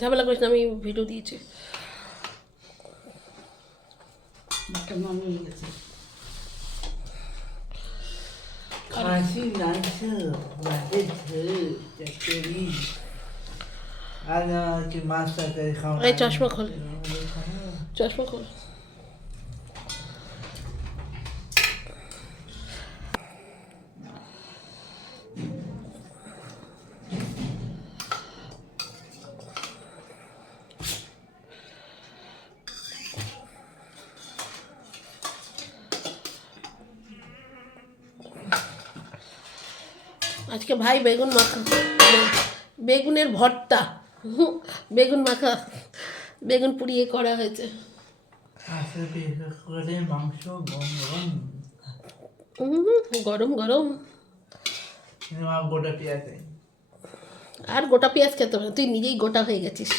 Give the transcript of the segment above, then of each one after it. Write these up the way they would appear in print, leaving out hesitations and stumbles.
ঝামেলা করিস না, আমি ভিডিও দিয়েছি। খাসি মাংস মাছের ঝোল চচ্চড়ি আর কি মাছ তরকারি খাওয়া। এই চশমা খোল, চশমা খোল। আজকে ভাই বেগুন মাখা, বেগুনের ভর্তা, বেগুন মাখা, বেগুন পুড়িয়ে করা হয়েছে। করে মাংস গরম গরম। গোটা পেঁয়াজ দেয়। আর গোটা পেঁয়াজ খেতে হবে না, তুই নিজেই গোটা হয়ে গেছিস।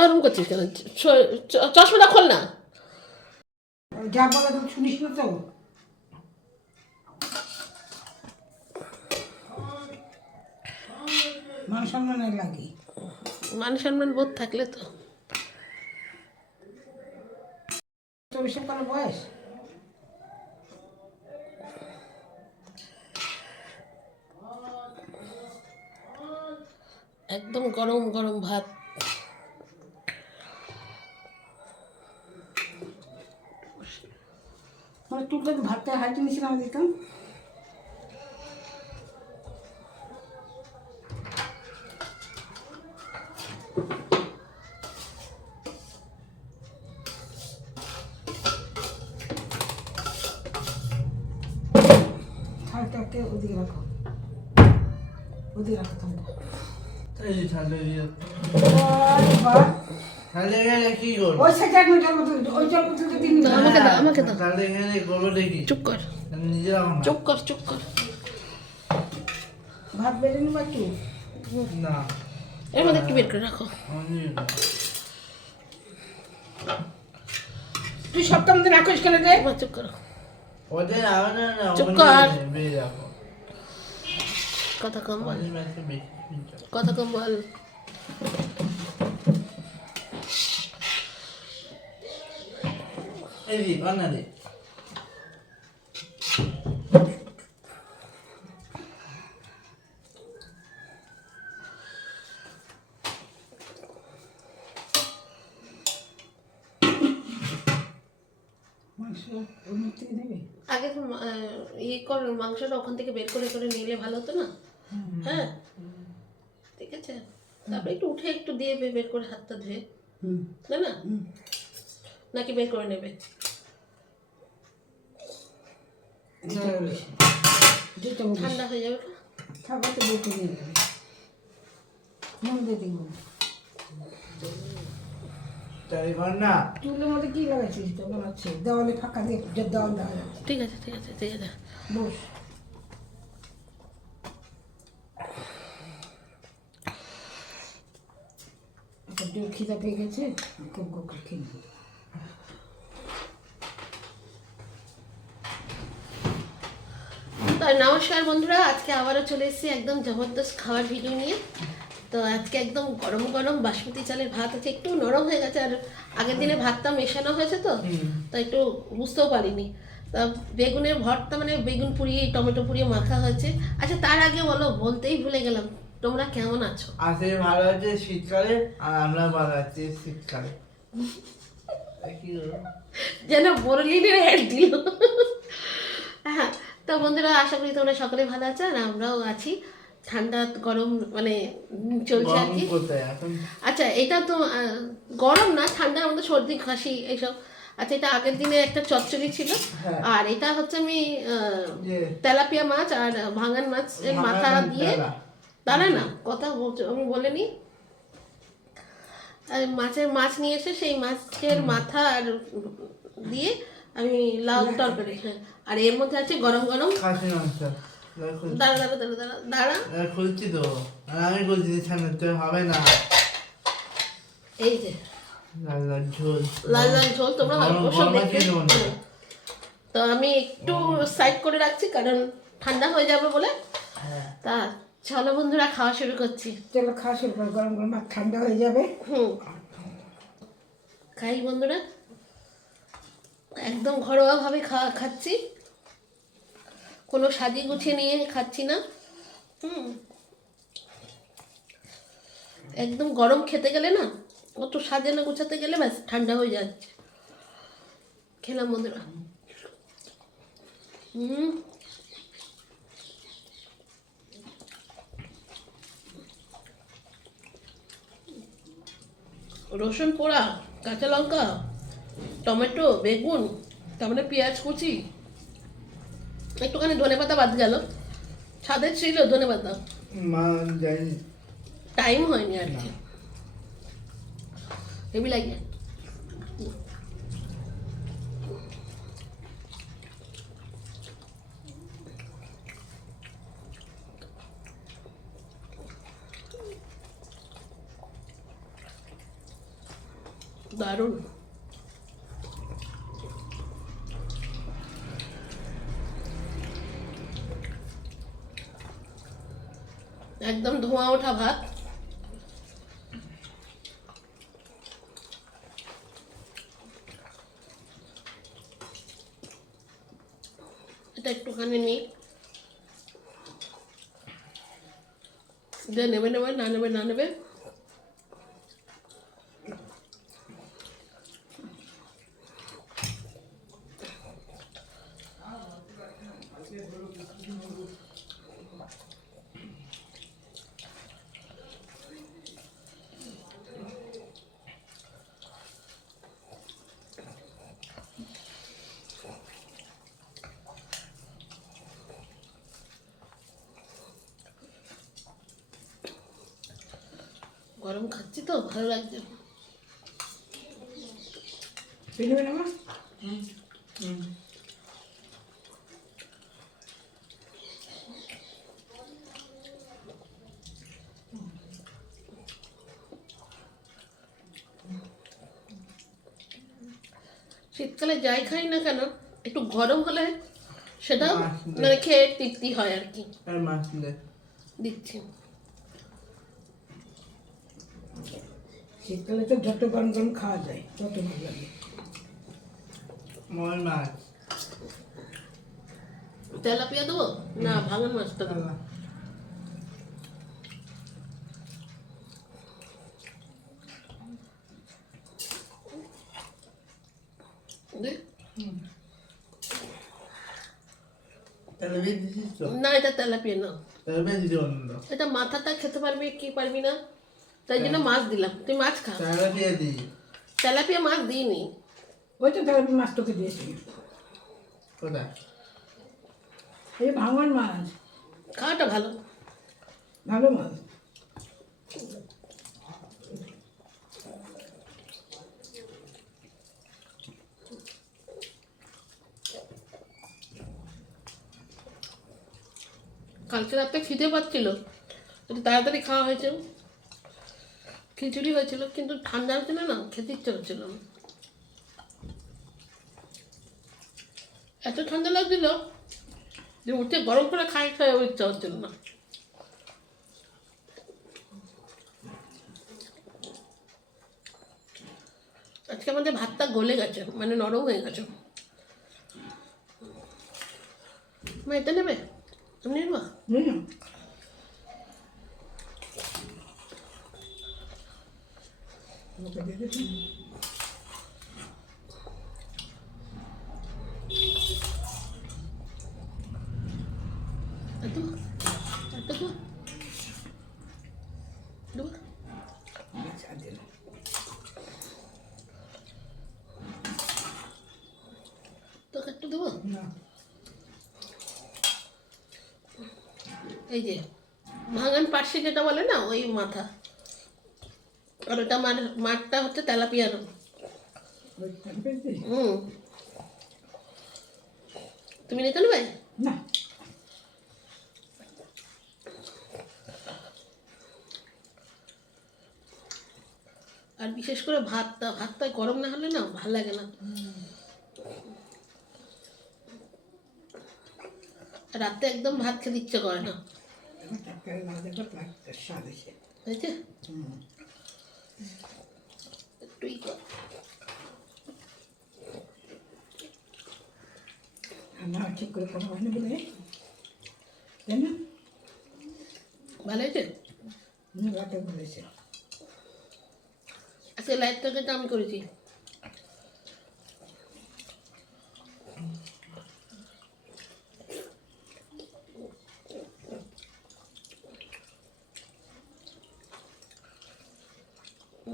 আরম করছিস কেন? চশমাটা খোল না। যা বলে তুমি শুনিস না তো। মান সম্মানের লাগে, মান সম্মান বোধ থাকলে তো। চব্বিশের কোনো বয়স একদম গরম গরম ভাত। মানে টুকলে ভাতটা হাইটে নিয়েছিলাম দিতাম। থালটাকে ওদিকে রাখো, ওদিকে রাখো থালটা। এই ঠান্ডা দিয়ে বাহ, ঠান্ডা গেলে কি করবো? ওই সাইডে একটা জল বোতল, ওই জল বোতলটা দিন। আমাকে দাও, আমাকে দাও। ঠান্ডা গেলে করবো দেখি। চুপ কর, নিজে রাখো না। চুপ কর, চুপ কর। ভাত বেড়ে নিবা একটু। না এর মধ্যে একটু বের করে রাখো। তুই সপ্তাহ মধ্যে রাখিস কেন রে? এবার চুপ করো, ওদের আবার না না চুপ কর। বেরিয়ে রাখো। কথা কম বল, ওদের ম্যাচে বেশি কথা কম বল। এই দি বানা দে। মাংস ওর মধ্যে থেকে নেবে। আগে তো ইয়ে কর, মাংসটা ওখান থেকে বের করে করে নিলে ভালো হতো না? হ্যাঁ, ঠিক আছে। তারপরে একটু উঠে একটু দিয়ে বের করে হাতটা ধুয়ে, না না, নাকি বের করে নেবে? যেটা বলিস ঠান্ডা হয়ে যাবে না? খাবার তো বের করে নিয়ে যাবে। নুন দিয়ে দিব। তাই কর না। চুলের মধ্যে কি লাগাইছিস? তো বানাচ্ছে দেওয়ালে ফাঁকা দিয়ে, যে দেওয়াল দেখা যাচ্ছে। ঠিক আছে, ঠিক আছে, ঠিক আছে। বস। একটা খিদা পেয়ে গেছে, খুব করে খেয়ে নেবো। তাই নমস্কার বন্ধুরা, আজকে আবারও চলে এসেছি একদম জবরদস্ত খাবার ভিডিও নিয়ে। তো আজকে একদম গরম গরম বাসমতি চালের ভাত আছে, একটু নরম হয়ে গেছে, আর আগের দিনে ভাতটা মেশানো হয়েছে তো, তা একটু বুঝতেও পারিনি। তা বেগুনের ভর্তা মানে বেগুন পুড়িয়ে টমেটো পুড়িয়ে মাখা হয়েছে। আচ্ছা তার আগে বলো, বলতেই ভুলে গেলাম, তোমরা কেমন আছো? আসে ভালো আছে শীতকালে, আর আমরা ভালো আছি শীতকালে। কি হলো? যেন বরলিনের অ্যাড দিল। হ্যাঁ, তো বন্ধুরা আশা করি তোমরা সকলে ভালো আছো, আর আমরাও আছি। ঠান্ডা গরম মানে চলছে আর কি। গরম কোথায় এখন? আচ্ছা এটা তো গরম না, ঠান্ডার মধ্যে সর্দি কাশি এইসব। আচ্ছা এটা আগের দিনে একটা চচ্চড়ি ছিল, হ্যাঁ। আর এটা হচ্ছে আমি যে তেলাপিয়া মাছ আর ভাঙান মাছের মাথা দিয়ে, দাঁড়া না কথা আমি বলে নি। আর মাছ নিয়ে এসে সেই মাছের মাথা আর দিয়ে আমি লাউ তরকারি, হ্যাঁ। আর এর মধ্যে আছে গরম গরম, খাসি মাংস। দাঁড়া দাঁড়া দাঁড়া দাঁড়া দাঁড়া, খুলছি তো, আর আমি বলছি যে ছানাতে হবে না। এই যে লাল লাল ঝোল লাল লাল ঝোল তোমরা গরম- অবশ্য গরম দেখতে আছে যেমন। তো আমি একটু সাইড করে রাখছি কারণ ঠান্ডা হয়ে যাবে বলে। হ্যাঁ তা চলো বন্ধুরা খাওয়া শুরু করছি। চলো খাওয়া শুরু করো, গরম গরম ভাত ঠান্ডা হয়ে যাবে। হুম, খাই বন্ধুরা, একদম ঘরোয়াভাবে খাচ্ছি, কোনো সাজিয়ে গুছিয়ে নিয়ে খাচ্ছি না। হুম, একদম গরম খেতে গেলে না অত সাজানো গোছাতে গেলে ব্যাস ঠান্ডা হয়ে যাচ্ছে। খেলাম বন্ধুরা। হুম, রসুন পোড়া, কাঁচা লঙ্কা, টমেটো, বেগুন, তারপরে পেঁয়াজ কুচি, একটুখানি ধনেপাতা বাদ গেল, ছাদে ছিল ধনেপাতা, মা জানি টাইম হয়নি আর কি। হেভি লাগে। দারুণ। একদম ধোঁয়া ওঠা ভাত। এটা একটুখানি নিই, যে নেবে নেবে, না নেবে না নেবে। গরম খাচ্ছি তো ভালো লাগছে। পেয়ে না মা? শীতকালে যাই খাই না কেন একটু গরম হলে সেটা মাছ দে। মানে খেয়ে তৃপ্তি হয় আর কি। আর মাছ দে দিচ্ছি। শীতকালে তো যত গরম গরম খাওয়া যায় তত ভালো লাগে। মল মাছ তেলাপিয়া দেবো না ভাঙন মাছটা দেবো? দে। তাহলে বেশ দিছিস তো না এটা তেলাপিয়া না, তাহলে বেশ দিতে অন্য এটা মাথাটা খেতে পারবি কি পারবি না, তাই জন্য মাছ দিলাম। তুই মাছ খা। তাহলে দিয়ে দিই তেলাপিয়া মাছ দিইনি। ওই তো তাহলে মাছ তোকে দিয়েছি, কোথায় এই ভাঙন মাছ, খাওয়াটা ভালো। ভালো মাছ। কালকে রাতে খিদে পাচ্ছিল, একটু তাড়াতাড়ি খাওয়া হয়েছে, খিচুড়ি হয়েছিল, কিন্তু ঠান্ডা হচ্ছিল না, খেতে ইচ্ছে হচ্ছিল না। এত ঠান্ডা লাগছিল যে উঠে গরম করে খাওয়া ইচ্ছা হচ্ছিল না। আজকে আমাদের ভাতটা গলে গেছে, মানে নরম হয়ে গেছে। মা এটা নেবে? তুমি নেবা? হুম, ওকে দিয়ে দিয়েছি। এত এত তো দেবো? আচ্ছা, আর দিলাম। তোকে একটু দেবো? না, এই যে ভাঙান পার্সি যেটা বলে না, ওই মাথা, আর ওটা মাঠটা হচ্ছে তেলাপিয়ার। ওই খালি পেয়েছি? হুম, তুমি নিতে নেবে? না, আর বিশেষ করে ভাতটা গরম না হলে না ভালো লাগে না। রাতে একদম ভাত খেতে ইচ্ছে করে না, আমার তরকারি না দেখো একটা স্বাদ এসে হয়েছে একটুই কর। রান্না ঠিক করে করা হয়নি বলে, তাই না? ভালো হয়েছে। রাতে বলেছে আজকে লাইট তরকারিটা আমি করেছি।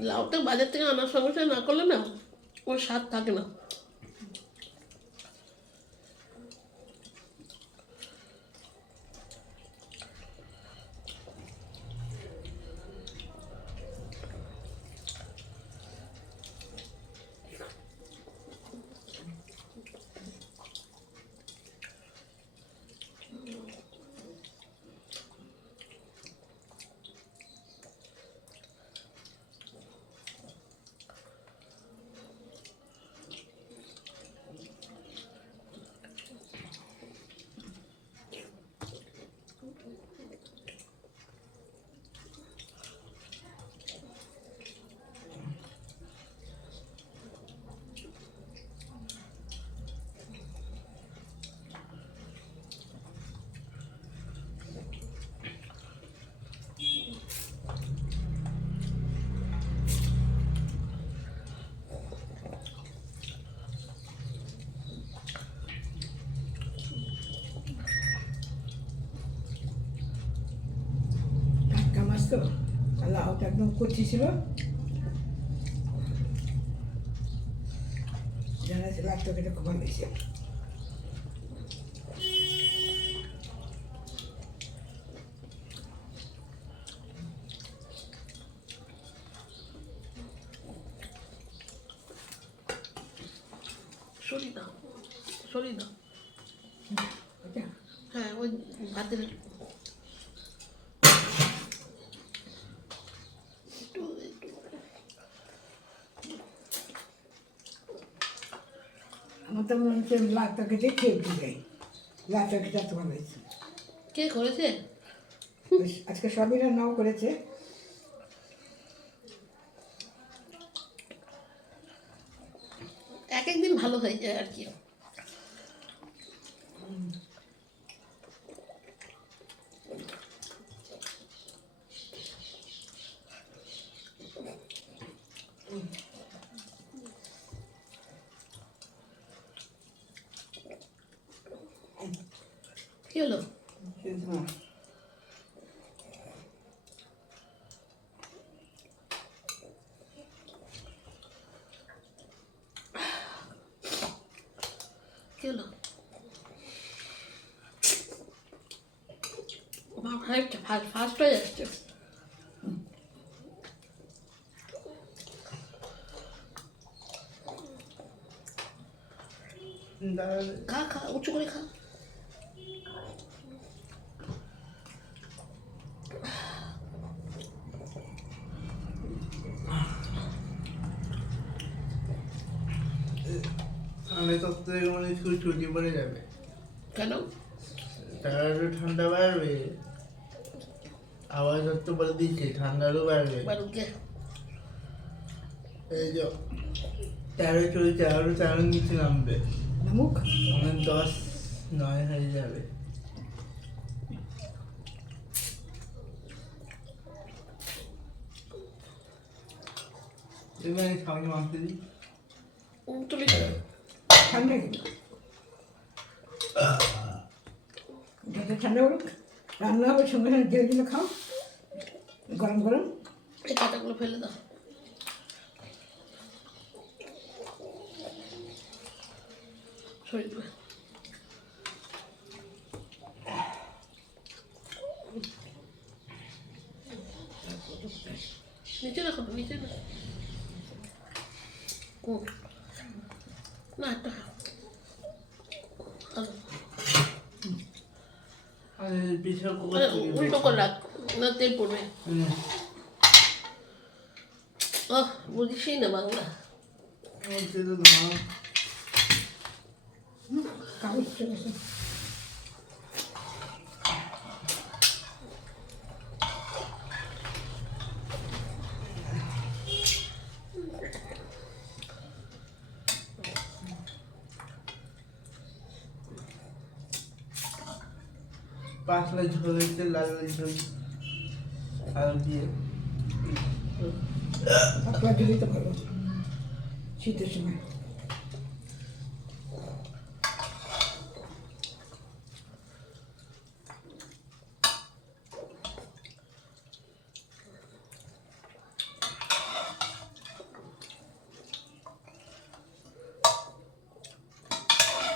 লাউটা বাজার থেকে আনার সঙ্গে সঙ্গে না করলে না ওর স্বাদ থাকে না। টাটকা মাছ তো, আর লাউটা একদম কচি ছিল, জানা ছিল লাউ তরকারিটা খুব ভালো হয়েছে। সরি দাও, সরি দাও। এটা হ্যাঁ ওই ভাতের আমার তো মনে হচ্ছে লাউ তরকারিটা খেয়ে উঠে যাই, লাউ তরকারিটা এত ভালো হয়েছে। কে করেছে? আজকে সবই রান্নাও করেছে। এক একদিন ভালো হয়ে যায় আর কি। কি হলো? কি হলো? ফার্স্ট হয়ে যাচ্ছে। খা খা, উঁচু করে খা। ঠান্ডা তত্ত্ব থেকে মনে হয় ছুটি পড়ে যাবে, কেন? তারা একটু ঠান্ডা বাড়বে, আবার তত্ত্ব বলে দিচ্ছে ঠান্ডারও বাড়বে। বারুকে এই যে 13 চলছে, আরো 4 নিচে নামবে, মুখ 10-9 হয়ে যাবে। এবার সামনে মাখতে দিই। তুলি ঠান্ডা কিন্তু যত ঠান্ডা হোক রান্না হবে সঙ্গে সঙ্গে ধীরে ধীরে খাও, গরম গরম। এই কাঁটাগুলো ফেলে দাও। সরি দেবে। নিচে রাখো, নিচে রাখো। না একটা পিছনে উল্টো করে রাখ, না তেল পড়বে। বুঝিসই না বাংলা। বলছে তো ধর কাগজ চলে গেছে। পাতলা ঝোল হচ্ছে, লাল লাল ঝোল আলু দিয়ে। পাতলা ঝুলি তো ভালো শীতের সময়।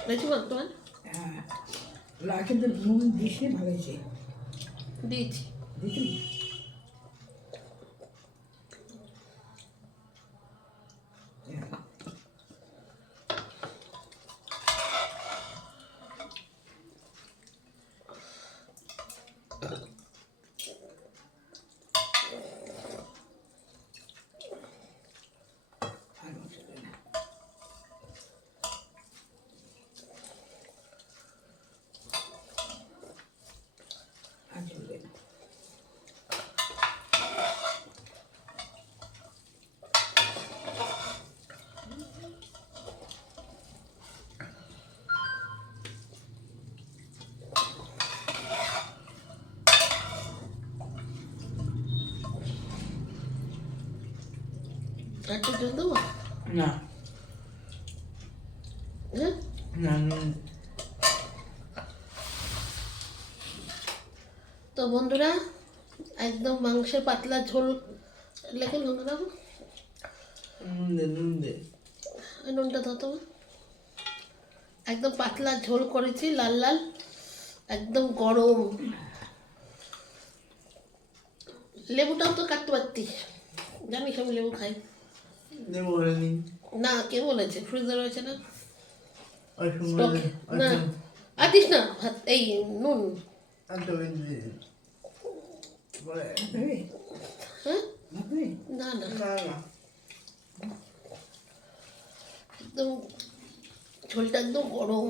দেখি বল তোমার হ্যাঁ, কিন্তু নুন দিয়েছে ভালো হয়েছে। দিয়েছি। দিয়েছি আর মশলা না। আর চলবে না। একটু জল দেবো? না হ্যাঁ, না নুন। তো বন্ধুরা একদম মাংসের পাতলা ঝোল লেগে নুন দেবো। নুন দে, নুন দে। ওই নুনটা দাও তোমার। একদম পাতলা ঝোল করেছি, লাল লাল, একদম গরম। লেবুটাও তো কাটতে পারতি, জানিস আমি লেবু খাই দেবো বলে নি। না। কে বলেছে? ফ্রিজে রয়েছে না, ওই সময় স্টকে না। আর দিস না ভাত, এই নুন। আচ্ছা ওই দিয়ে বলে ভাববে হ্যাঁ, ভাববে না না, না না একদম ঝোলটা একদম গরম।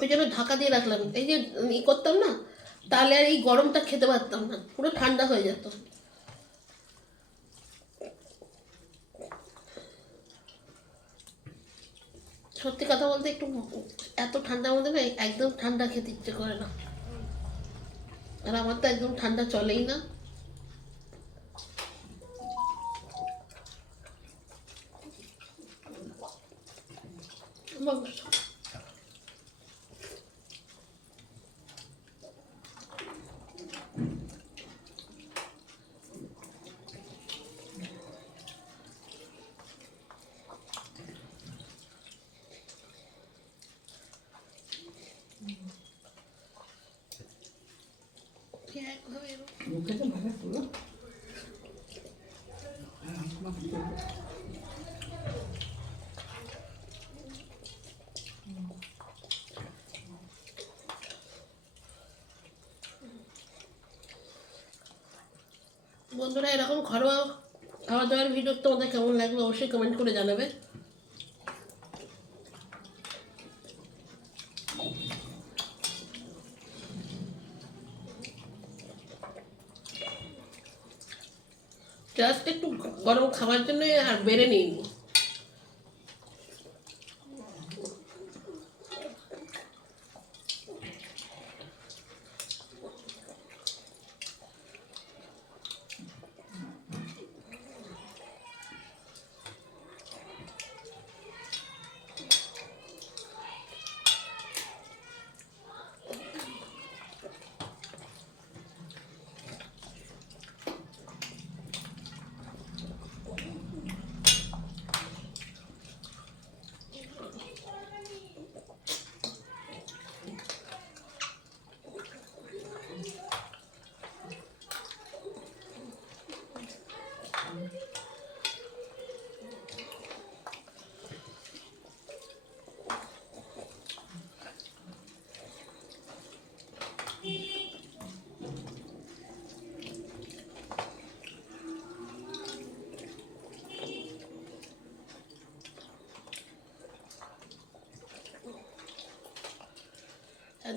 ওই জন্য ঢাকা দিয়ে রাখলাম। এই যে করতাম না, তাহলে আর এই গরমটা খেতে পারতাম না, পুরো ঠান্ডা হয়ে যেত। সত্যি কথা বলতে একটু এত ঠান্ডার মধ্যে না একদম ঠান্ডা খেতে ইচ্ছে করে না। আর আমার তো একদম ঠান্ডা চলেই না। মাংস একভাবে মুখে তো ভালো পুরো আর আমার চলবে। বন্ধুরা এরকম ঘরোয়া খাওয়া দাওয়ার ভিডিও তোমাদের কেমন লাগলো অবশ্যই কমেন্ট করে জানাবে। জাস্ট একটু গরম খাবার জন্য আর বেড়ে নিইনি।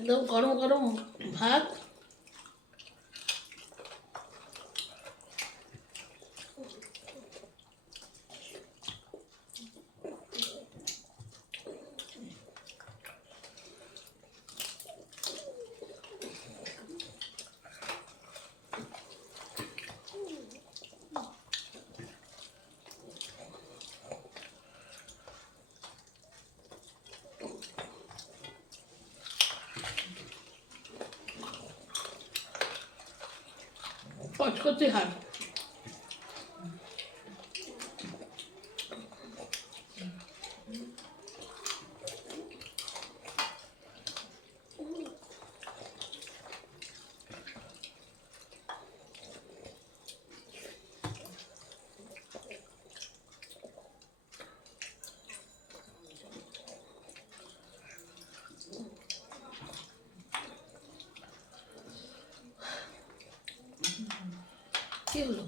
একদম গরম গরম ভাত। কচকচি হাত। কি হলো?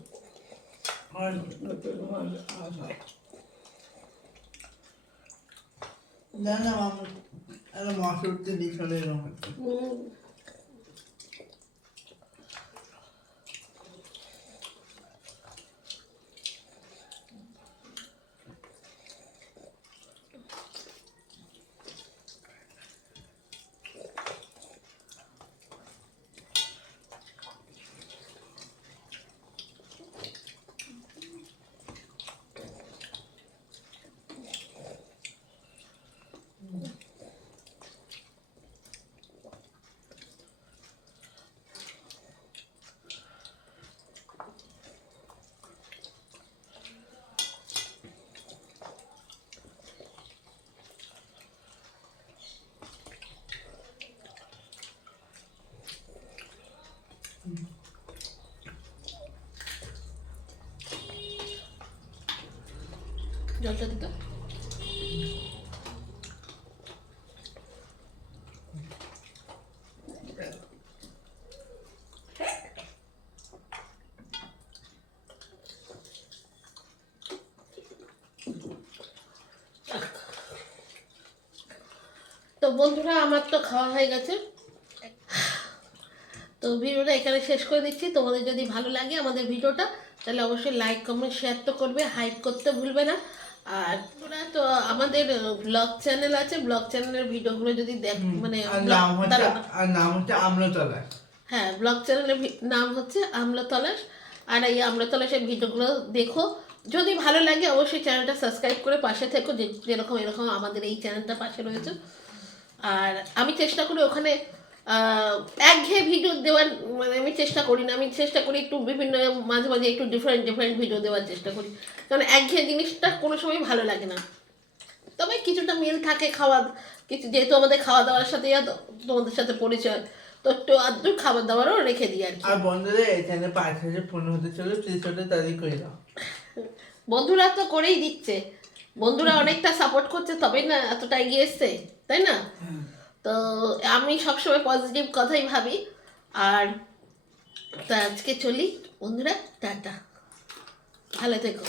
আর নতুন মাছ আওয়াজ হয়। না না আমি মশুরতে দিয়ে চলে এলাম একটু। জলটা দিতে। তো বন্ধুরা, আমার তো খাওয়া হয়ে গেছে। তো ভিডিওটা এখানে শেষ করে দিচ্ছি। তোমাদের যদি ভালো লাগে আমাদের ভিডিওটা, তাহলে অবশ্যই লাইক কমেন্ট শেয়ার তো করবে, হাইপ করতে ভুলবে না। আর তোরা তো আমাদের ব্লগ চ্যানেল আছে, ব্লগ চ্যানেলের ভিডিওগুলো যদি দেখ মানে আর নাম হচ্ছে আমলতলা। হ্যাঁ, ব্লগ চ্যানেলের নাম হচ্ছে আমলতলাশ। আর এই আমলতলাশের ভিডিওগুলো দেখো, যদি ভালো লাগে অবশ্যই চ্যানেলটা সাবস্ক্রাইব করে পাশে থেকো, যেরকম এরকম আমাদের এই চ্যানেলটা পাশে রয়েছে। আর আমি চেষ্টা করি ওখানে একঘেয়ে ভিডিও দেওয়ার, মানে আমি চেষ্টা করি না, আমি চেষ্টা করি একটু বিভিন্ন মাঝে মাঝে একটু ডিফারেন্ট ডিফারেন্ট ভিডিও দেওয়ার চেষ্টা করি, কারণ একঘেয়ে জিনিসটা কোনো সময় ভালো লাগে না। তবে কিছুটা মিল থাকে খাওয়া, কিছু যেহেতু আমাদের খাওয়া দাওয়ার সাথে তোমাদের সাথে পরিচয়, তো একটু আধটু খাবার দাবারও রেখে দিই আর কি। আর বন্ধুরা এখানে 5,000 হতে চলো, প্লিজ ওটা তাড়াতাড়ি করে দাও। বন্ধুরা তো করেই দিচ্ছে, বন্ধুরা অনেকটা সাপোর্ট করছে, তবেই না এতটা এগিয়ে এসছে, তাই না? তো আমি সবসময় পজিটিভ কথাই ভাবি। আর তা আজকে চলি বন্ধুরা, টাটা, ভালো থেকো।